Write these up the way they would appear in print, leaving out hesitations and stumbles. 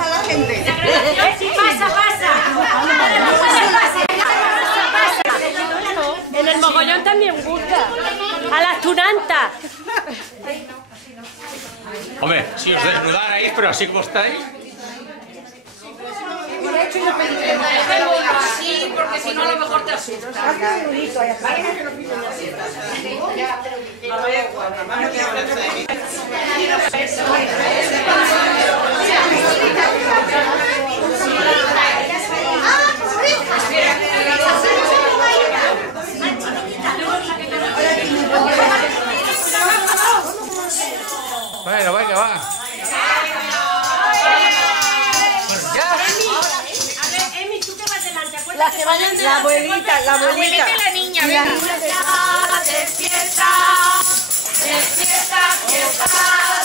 pasa a la gente. Sí, pasa. En el mogollón también gusta. A las tunantas. Hombre, si os desnudarais, pero así como estáis. Sí, porque si no a lo mejor te asustas. Bueno, venga, va. Las que vayan de La abuelita. La abuelita y la niña, venga. Despierta,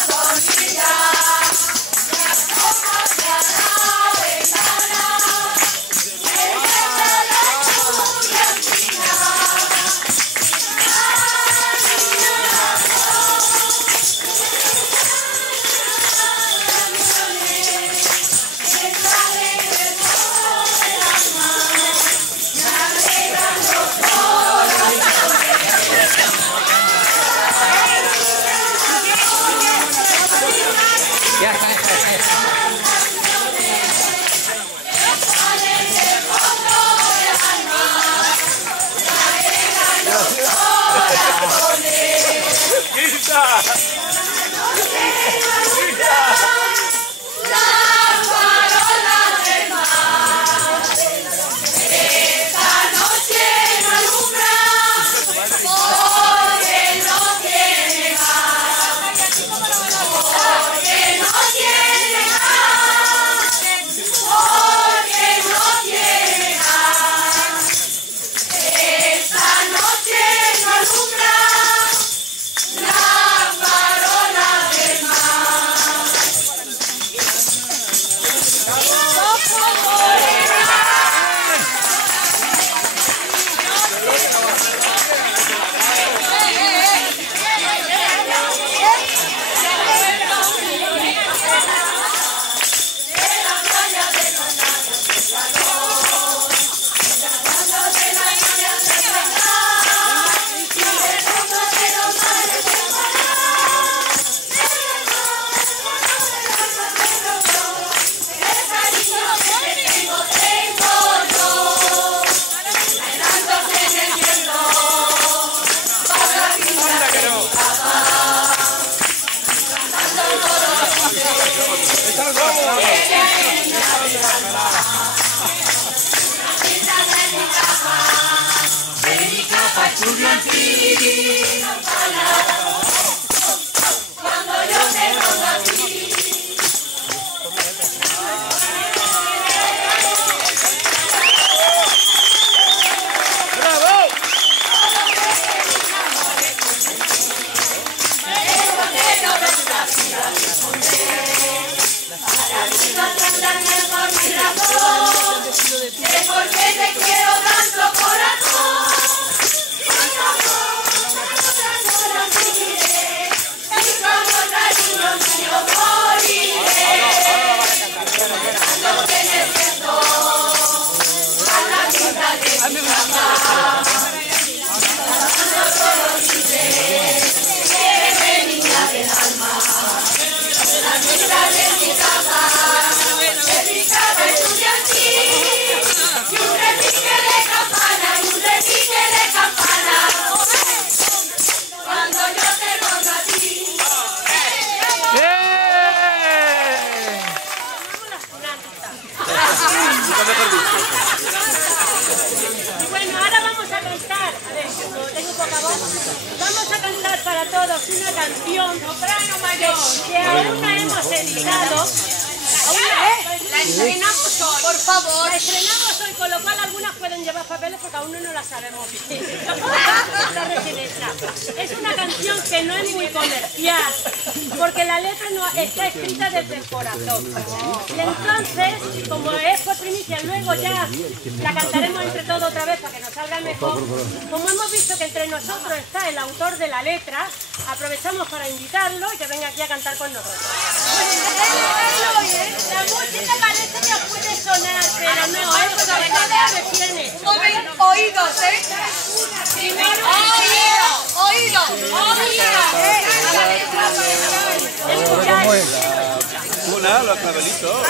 sonrisa. Ya está. Bueno, ahora vamos a cantar, a ver, como tengo poca voz, vamos a cantar para todos una canción que aún no hemos editado. La estrenamos hoy. Por favor. La estrenamos hoy, con lo cual algunas pueden llevar papeles porque aún no la sabemos bien. Está recién hecha. Es una canción que no es muy comercial, porque la letra no está escrita desde el corazón. Y entonces, como es por primicia, secuencia, luego ya la cantaremos entre todos otra vez para que nos salga mejor. Como hemos visto que entre nosotros está el autor de la letra, aprovechamos para invitarlo y que venga aquí a cantar con nosotros. La música parece que os puede sonar, pero no, es porque todas recién hecho. Oídos, ¿eh? Primero, Oídos. Una, los clavelitos.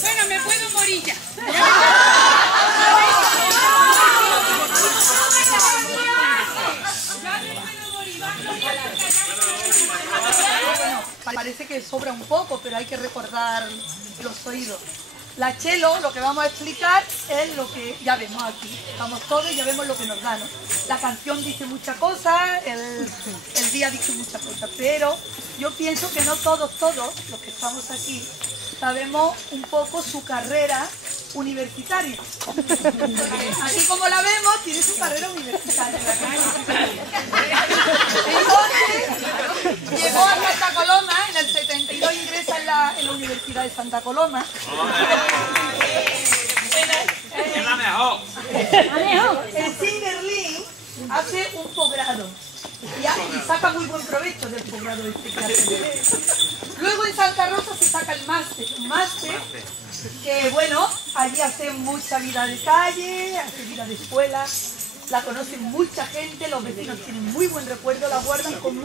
Bueno, me puedo morir ya. Parece que sobra un poco, pero hay que recordar los oídos. La chelo, lo que vamos a explicar es lo que ya vemos aquí. Estamos todos y ya vemos lo que nos da, ¿no? La canción dice muchas cosas, el día dice muchas cosas, pero yo pienso que no todos los que estamos aquí sabemos un poco su carrera universitaria. Así como la vemos, tiene su carrera universitaria. Entonces, llegó a Santa Coloma, en el 72 ingresa en la Universidad de Santa Coloma. En Singerlin hace un posgrado y saca muy buen provecho del posgrado este que hace. Luego en Santa Rosa se saca el máster, un máster que bueno, allí hace mucha vida de calle, hace vida de escuela la conocen mucha gente, los vecinos tienen muy buen recuerdo, la guardan con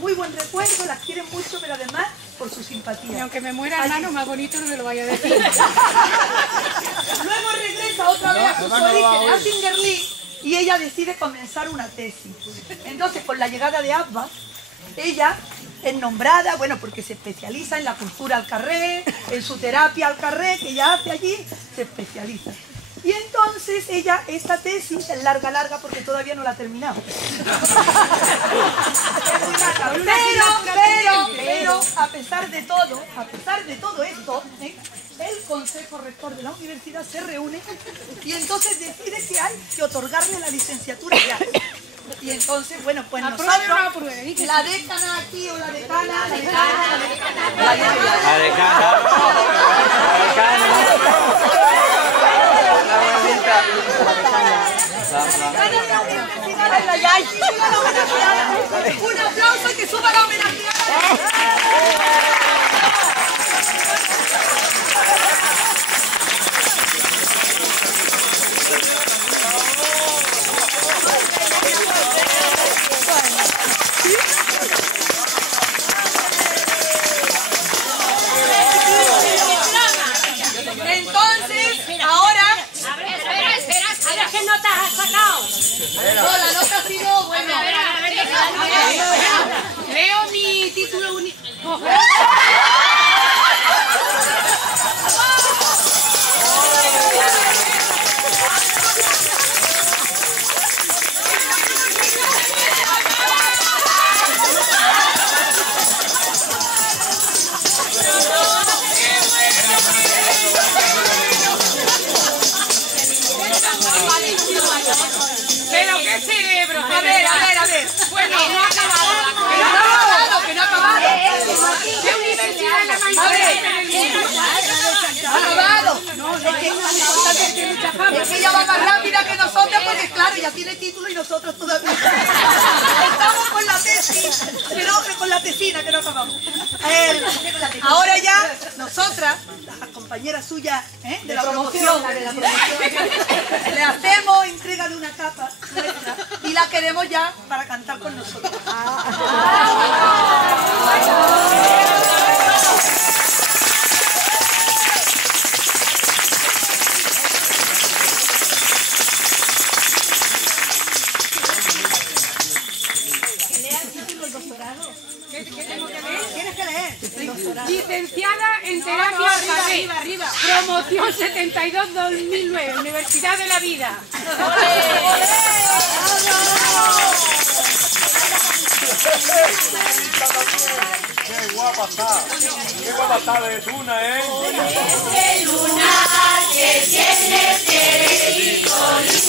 muy buen recuerdo, las quieren mucho, pero además por su simpatía. Y aunque me muera hermano, más bonito no me lo vaya a decir. Luego regresa otra vez a sus orígenes, a Singerlí, y ella decide comenzar una tesis. Entonces, con la llegada de Abbas, ella es nombrada, bueno, porque se especializa en la cultura al carré, en su terapia al carré, que ella hace allí, se especializa. Y entonces ella, esta tesis es larga porque todavía no la ha terminado. Pero, a pesar de todo esto, el Consejo Rector de la Universidad se reúne y entonces decide que hay que otorgarle la licenciatura ya. Y entonces, bueno, pues nosotros, la decana aquí o la decana, un aplauso que suba la homenajeada. Entonces, ahora... Espera, ¿qué notas has sacado? No, la nota ha sido buena. Leo mi título único. Pero qué cerebro. A ver. Bueno, no ha acabado. Que no ha acabado. ¿Qué universidad es la más importante del mundo? ¿Ha acabado? No, es que ella va más rápida que nosotros porque claro, ella tiene título y nosotros todavía. Estamos con la tesis, con la tesina que no acabamos. Ahora ya, nosotras, las compañeras suyas de la promoción, le hacemos entrega de una capa nuestra y la queremos ya para cantar con nosotros. Licenciada en terapia arriba. Promoción 72-2009, Universidad de la Vida. ¡Qué guapa está! ¡Qué guapa está de Tuna, El lunar que tiene Cerejito.